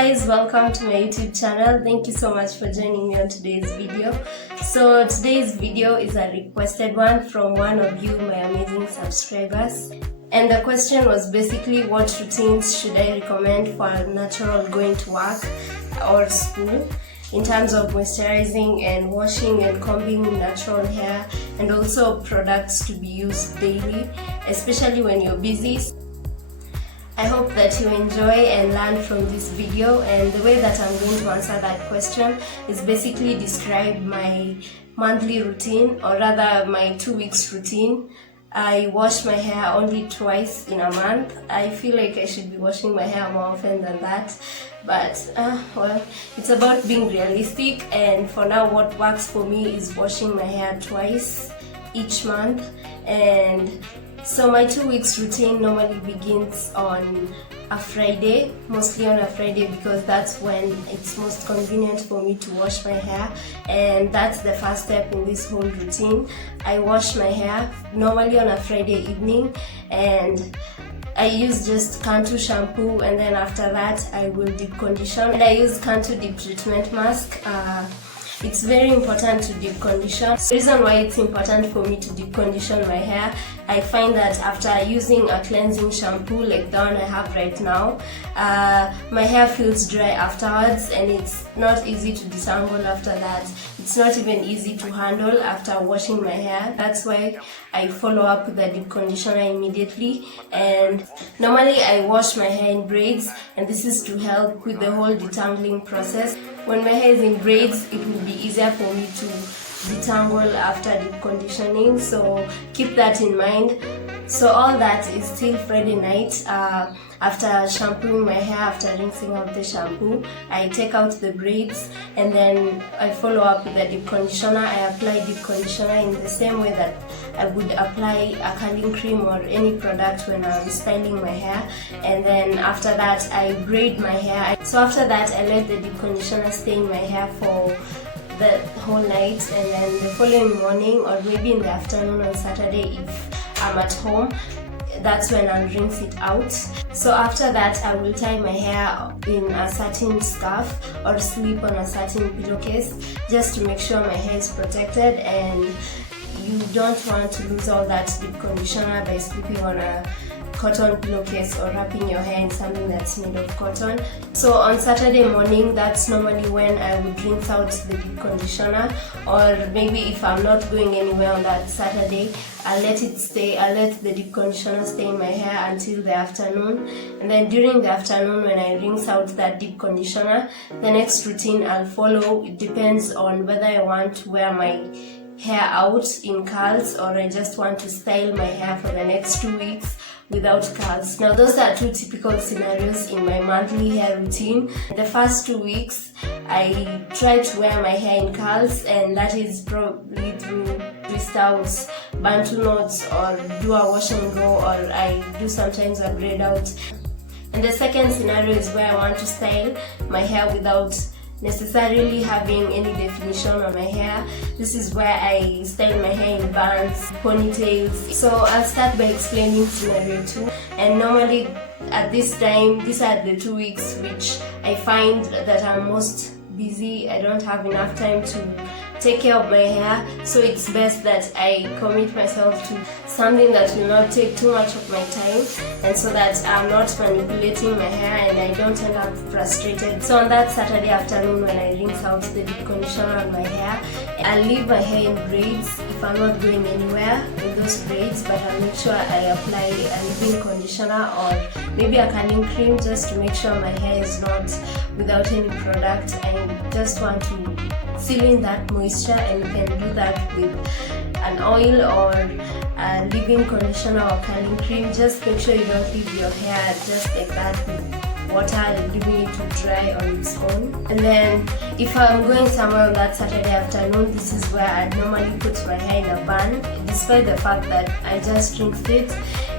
guys, welcome to my YouTube channel. Thank you so much for joining me on today's video. So today's video is a requested one from one of you, my amazing subscribers. And the question was basically, what routines should I recommend for natural going to work or school in terms of moisturizing and washing and combing natural hair, and also products to be used daily, especially when you're busy. I hope that you enjoy and learn from this video, and the way that I'm going to answer that question is basically describe my monthly routine, or rather my 2 weeks routine. I wash my hair only twice in a month. I feel like I should be washing my hair more often than that, but well, it's about being realistic, and for now what works for me is washing my hair twice each month. And so my 2 weeks routine normally begins on a Friday, mostly on a Friday, because that's when it's most convenient for me to wash my hair, and that's the first step in this whole routine. I wash my hair normally on a Friday evening, and I use just Cantu shampoo, and then after that I will deep condition. And I use Cantu deep treatment mask. It's very important to deep condition. The reason why it's important for me to deep condition my hair, I find that after using a cleansing shampoo like the one I have right now, my hair feels dry afterwards, and it's not easy to disentangle after that. It's not even easy to handle after washing my hair. That's why I follow up with the deep conditioner immediately. And normally I wash my hair in braids, and this is to help with the whole detangling process. When my hair is in braids, it will be easier for me to detangle after deep conditioning, so keep that in mind. So all that is till Friday night. After shampooing my hair, after rinsing out the shampoo, I take out the braids, and then I follow up with the deep conditioner. I apply deep conditioner in the same way that I would apply a curling cream or any product when I'm styling my hair. And then after that I braid my hair. So after that I let the deep conditioner stay in my hair for the whole night, and then the following morning, or maybe in the afternoon on Saturday if I'm at home, that's when I'll rinse it out. So after that I will tie my hair in a satin scarf or sleep on a satin pillowcase, just to make sure my hair is protected, and you don't want to lose all that deep conditioner by sleeping on a cotton pillowcase or wrapping your hair in something that's made of cotton. So on Saturday morning, that's normally when I would rinse out the deep conditioner, or maybe if I'm not going anywhere on that Saturday, I'll let the deep conditioner stay in my hair until the afternoon. And then during the afternoon, when I rinse out that deep conditioner, the next routine I'll follow, it depends on whether I want to wear my hair out in curls, or I just want to style my hair for the next 2 weeks without curls. Now those are two typical scenarios in my monthly hair routine. The first 2 weeks I try to wear my hair in curls, and that is probably through twist outs, bantu knots, or do a wash and go, or I do sometimes a braid out. And the second scenario is where I want to style my hair without necessarily having any definition on my hair. This is where I style my hair in bands, ponytails. So I'll start by explaining scenario 2. And normally at this time, these are the 2 weeks which I find that I'm most busy. I don't have enough time to take care of my hair, so it's best that I commit myself to something that will not take too much of my time, and so that I'm not manipulating my hair and I don't end up frustrated. So on that Saturday afternoon, when I rinse out the deep conditioner on my hair, I'll leave my hair in braids if I'm not going anywhere with those braids, but I'll make sure I apply a leave-in conditioner or maybe a curling cream, just to make sure my hair is not without any product. I just want to seal in that moisture, and you can do that with an oil or a leave-in conditioner or curling cream. Just make sure you don't leave your hair just like that with water, leaving it to dry on its own. And then if I'm going somewhere on that Saturday afternoon, this is where I normally put my hair in a bun. Despite the fact that I just rinsed it,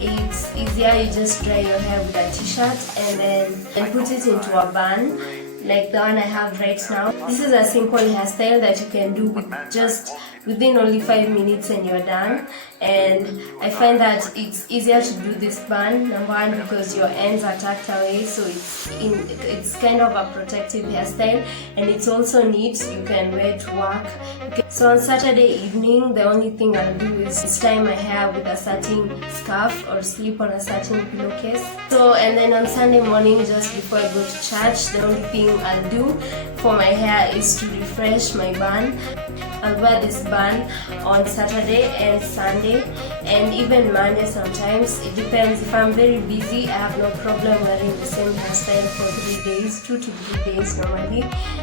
it's easier. You just dry your hair with a t-shirt and then put it into a bun, like the one I have right now. This is a simple hairstyle that you can do with just within only 5 minutes and you're done. And I find that it's easier to do this bun, number one, because your ends are tucked away, so it's kind of a protective hairstyle, and it's also neat. You can wear it to work. So on Saturday evening, the only thing I'll do is tie my hair with a satin scarf or sleep on a satin pillowcase. So, and then on Sunday morning, just before I go to church, the only thing I'll do for my hair is to refresh my bun. I'll wear this bun on Saturday and Sunday, and even Monday sometimes. It depends. If I'm very busy, I have no problem wearing the same hairstyle for 3 days, 2 to 3 days normally,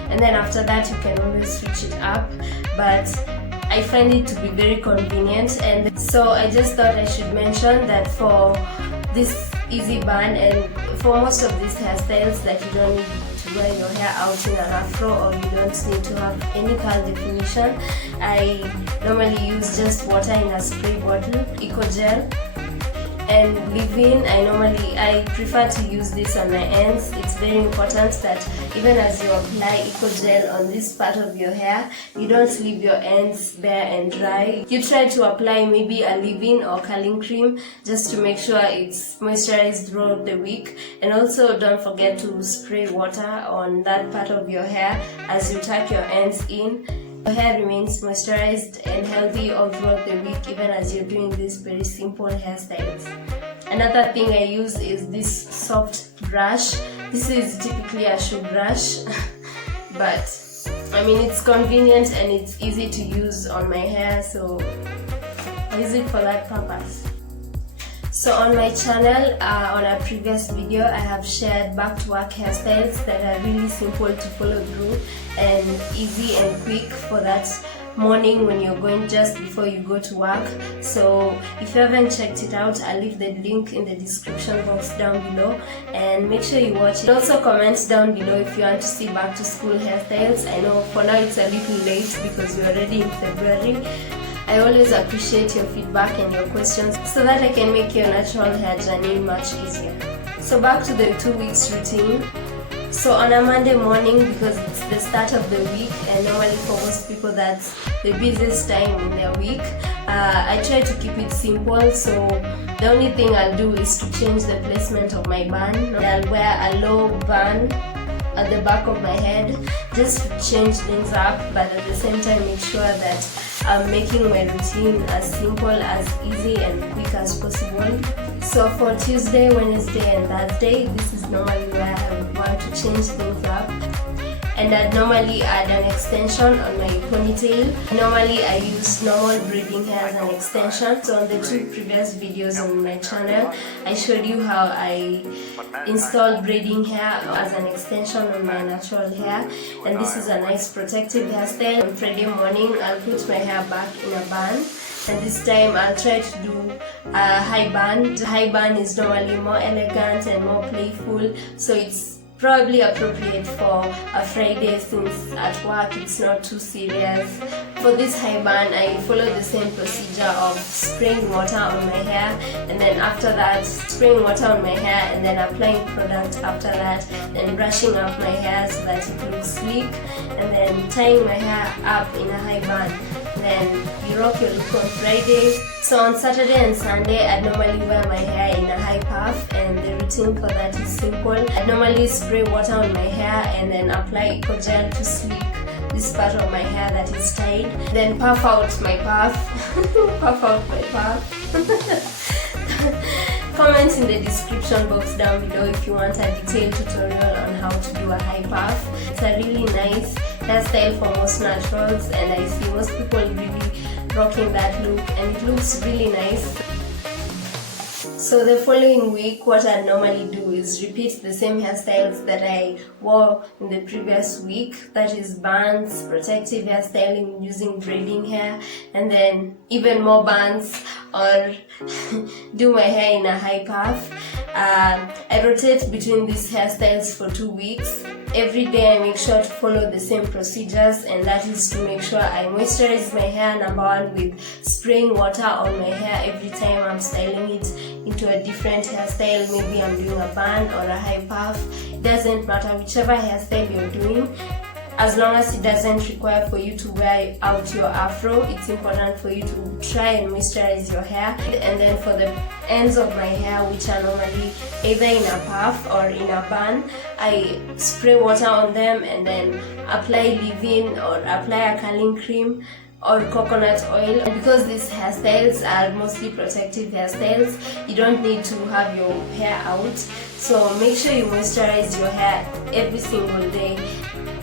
and then after that you can always switch it up. But I find it to be very convenient, and so I just thought I should mention that for this easy bun and for most of these hairstyles that you don't need to wear your hair out in an afro, or you don't need to have any curl definition, I normally use just water in a spray bottle, Eco Gel, and leave-in. I prefer to use this on my ends. It's very important that even as you apply Eco Gel on this part of your hair, you don't leave your ends bare and dry. You try to apply maybe a leave-in or curling cream just to make sure it's moisturized throughout the week. And also don't forget to spray water on that part of your hair as you tuck your ends in. Your hair remains moisturized and healthy all throughout the week, even as you're doing these very simple hairstyles. Another thing I use is this soft brush. This is typically a shoe brush, but I mean, it's convenient and it's easy to use on my hair, so I use it for that purpose. So on my channel, on a previous video, I have shared back to work hairstyles that are really simple to follow through and easy and quick for that morning when you're going just before you go to work. So if you haven't checked it out, I'll leave the link in the description box down below, and make sure you watch it. Also comment down below if you want to see back to school hairstyles. I know for now it's a little late because we're already in February. I always appreciate your feedback and your questions so that I can make your natural hair journey much easier. So back to the 2 weeks routine. So on a Monday morning, because it's the start of the week and normally for most people that's the busiest time in their week, I try to keep it simple. So the only thing I'll do is to change the placement of my bun. I'll wear a low bun at the back of my head just to change things up, but at the same time make sure that I'm making my routine as simple, as easy and quick as possible. So for Tuesday, Wednesday and Thursday, this is normally where I would want to change things up. And I'd normally add an extension on my ponytail. Normally I use normal braiding hair as an extension. So on the 2 previous videos on my channel, I showed you how I installed braiding hair as an extension on my natural hair. And this is a nice protective hairstyle. On Friday morning, I'll put my hair back in a bun. And this time I'll try to do a high bun. The high bun is normally more elegant and more playful, so it's probably appropriate for a Friday since at work it's not too serious. For this high bun, I follow the same procedure of spraying water on my hair, and then after that spraying water on my hair and then applying product after that, then brushing up my hair so that it looks sleek, and then tying my hair up in a high bun. Then you rock your look on Friday. So on Saturday and Sunday, I normally wear my hair in a high puff, and the routine for that is simple. I normally spray water on my hair and then apply Eco Gel to sleek this part of my hair that is tied. Then puff out my puff. Puff out my puff. Comment in the description box down below if you want a detailed tutorial on how to do a high puff. It's a really nice hairstyle for most naturals, and I see most people really rocking that look, and it looks really nice. So the following week, what I normally do is repeat the same hairstyles that I wore in the previous week. That is buns, protective hairstyling using braiding hair, and then even more buns, or do my hair in a high puff. I rotate between these hairstyles for 2 weeks. Every day I make sure to follow the same procedures, and that is to make sure I moisturize my hair, number one, with spraying water on my hair every time I'm styling it into a different hairstyle. Maybe I'm doing a bun or a high puff. It doesn't matter, whichever hairstyle you're doing. as long as it doesn't require for you to wear out your afro, it's important for you to try and moisturize your hair. And then for the ends of my hair, which are normally either in a puff or in a bun, I spray water on them and then apply leave-in or apply a curling cream or coconut oil. And because these hairstyles are mostly protective hairstyles, you don't need to have your hair out, so make sure you moisturize your hair every single day.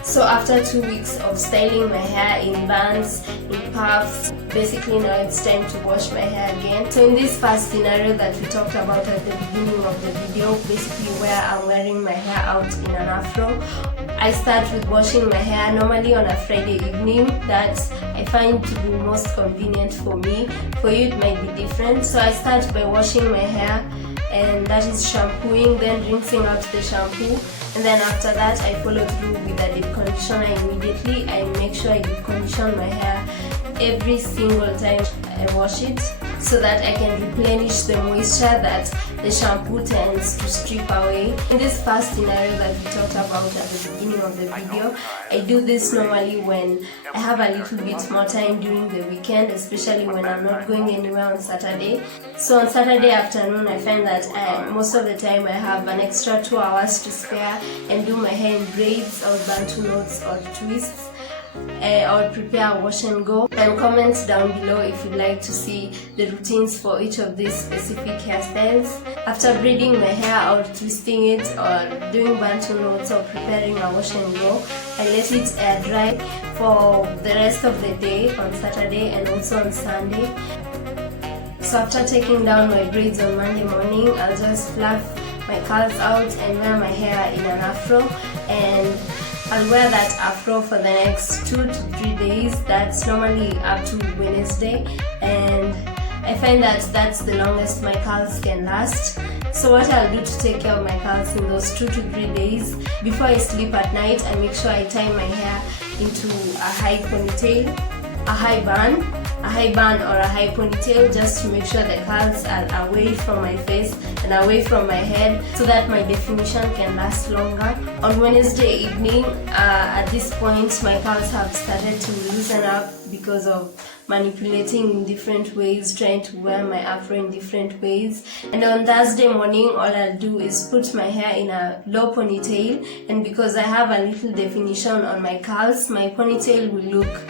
So after 2 weeks of styling my hair in buns, in puffs, basically now it's time to wash my hair again. So in this first scenario that we talked about at the beginning of the video, basically where I'm wearing my hair out in an afro, I start with washing my hair normally on a Friday evening. That I find to be most convenient for me. For you it might be different. So I start by washing my hair, and that is shampooing, then rinsing out the shampoo, and then after that I follow through with a deep conditioner immediately. I make sure I deep condition my hair every single time I wash it, so that I can replenish the moisture that the shampoo tends to strip away. In this first scenario that we talked about at the beginning of the video, I do this normally when I have a little bit more time during the weekend, especially when I'm not going anywhere on Saturday. So on Saturday afternoon, I find that most of the time I have an extra 2 hours to spare and do my hair in braids or bantu knots or twists. Or prepare a wash and go, and comment down below if you'd like to see the routines for each of these specific hairstyles. After braiding my hair or twisting it or doing bantu knots or preparing a wash and go, I let it air dry for the rest of the day on Saturday and also on Sunday. So after taking down my braids on Monday morning, I'll just fluff my curls out and wear my hair in an afro, and I'll wear that afro for the next 2 to 3 days. That's normally up to Wednesday, and I find that that's the longest my curls can last. So what I'll do to take care of my curls in those 2 to 3 days, before I sleep at night, I make sure I tie my hair into a high ponytail, a high bun or a high ponytail, just to make sure the curls are away from my face and away from my head, so that my definition can last longer. On Wednesday evening, at this point my curls have started to loosen up because of manipulating in different ways, trying to wear my afro in different ways. And on Thursday morning, all I'll do is put my hair in a low ponytail, and because I have a little definition on my curls, my ponytail will look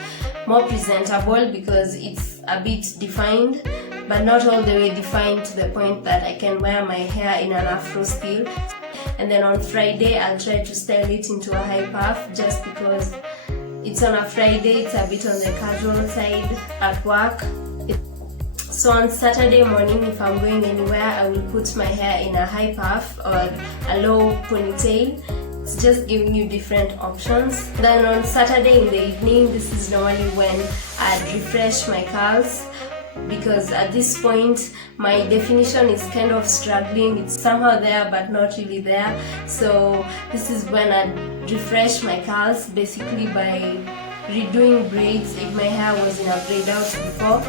more presentable because it's a bit defined, but not all the way defined to the point that I can wear my hair in an afro still. And then on Friday, I'll try to style it into a high puff, just because it's on a Friday, it's a bit on the casual side at work. So on Saturday morning, if I'm going anywhere, I will put my hair in a high puff or a low ponytail. It's just giving you different options. Then on Saturday in the evening, this is normally when I refresh my curls, because at this point my definition is kind of struggling. It's somehow there but not really there. So this is when I refresh my curls, basically by redoing braids. If my hair was in a braid out before,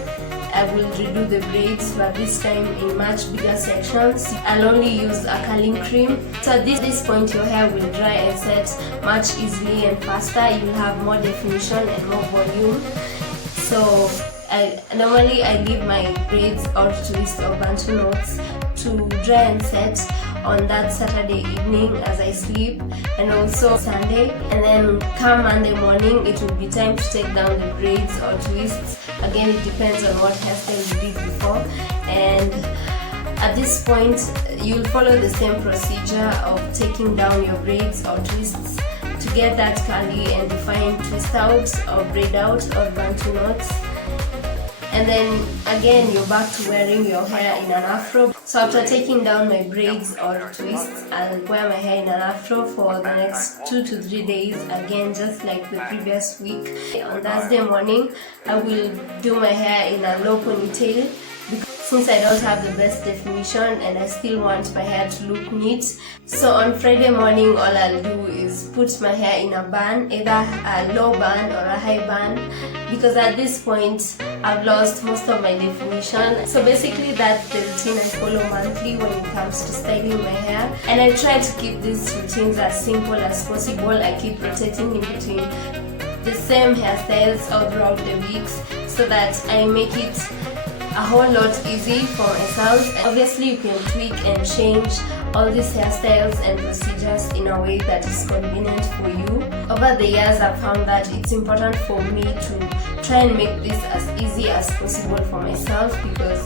I will redo the braids, but this time in much bigger sections. I'll only use a curling cream. So at this point your hair will dry and set much easily and faster. You'll have more definition and more volume. So normally I leave my braids or twists or bantu knots to dry and set on that Saturday evening as I sleep, and also Sunday. And then come Monday morning, it will be time to take down the braids or twists. Again, it depends on what hairstyle you did before. And at this point, you'll follow the same procedure of taking down your braids or twists to get that curly and defined twist out or braid out or bantu knots. And then again, you're back to wearing your hair in an afro. So after taking down my braids or twists, I'll wear my hair in an afro for the next 2 to 3 days, again just like the previous week. On Thursday morning, I will do my hair in a low ponytail. since I don't have the best definition and I still want my hair to look neat. So on Friday morning, all I'll do is put my hair in a bun, either a low bun or a high bun, because at this point I've lost most of my definition. So basically that's the routine I follow monthly when it comes to styling my hair, and I try to keep these routines as simple as possible. I keep rotating in between the same hairstyles all throughout the weeks so that I make it a whole lot easy for myself. Obviously you can tweak and change all these hairstyles and procedures in a way that is convenient for you. Over the years I've found that it's important for me to try and make this as easy as possible for myself, because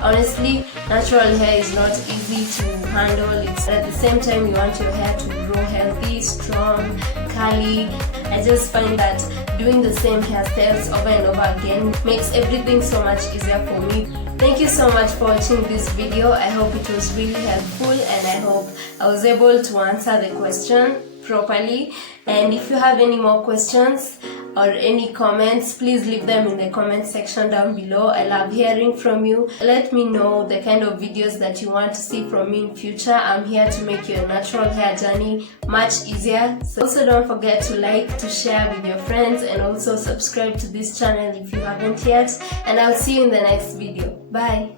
honestly, natural hair is not easy to handle. It's at the same time you want your hair to grow healthy, strong, curly. I just find that doing the same hairstyles over and over again makes everything so much easier for me. Thank you so much for watching this video. I hope it was really helpful, and I hope I was able to answer the question properly. And if you have any more questions or any comments, please leave them in the comment section down below. I love hearing from you. Let me know the kind of videos that you want to see from me in future. I'm here to make your natural hair journey much easier. So also don't forget to like, to share with your friends, and also subscribe to this channel if you haven't yet. And I'll see you in the next video. Bye.